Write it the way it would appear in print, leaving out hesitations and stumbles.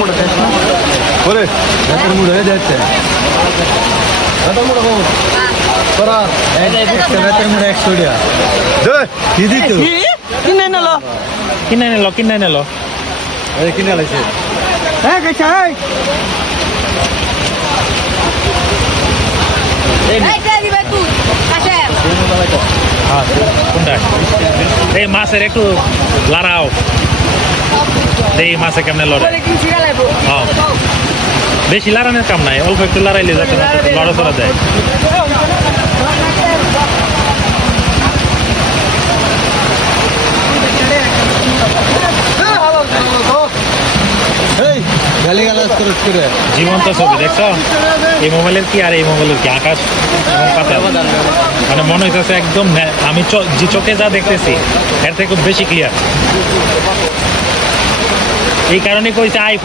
মোটা দেখ না ওরে রাতের মুড়ে হয়ে যাচ্ছে রাতের মুড়ে হোক তোরা রাতের মুড়ে 100 টাকা দে কি দিত কিনে নিল এই কিনে লাইছে হ্যাঁ কইছা কোনটা এই মাছের একটু লড়াও এই মাছে কেমনে লড়ে হ্যাঁ বেশি লড়ানোর কাম নাই অল্প একটু লড়াইলে যাতে লড়া চড়া যায় এই গালি গালাজ করে জীবন্ত ছবি দেখছো এই মোবাইলের কি আর এই মোবাইলের কি আকাশ এবং পাতাল মানে মনে হইতেছে একদম আমি যে চোখে যা দেখতেছি এর থেকে খুব বেশি ক্লিয়ার এই কারণে কইছে আইফোন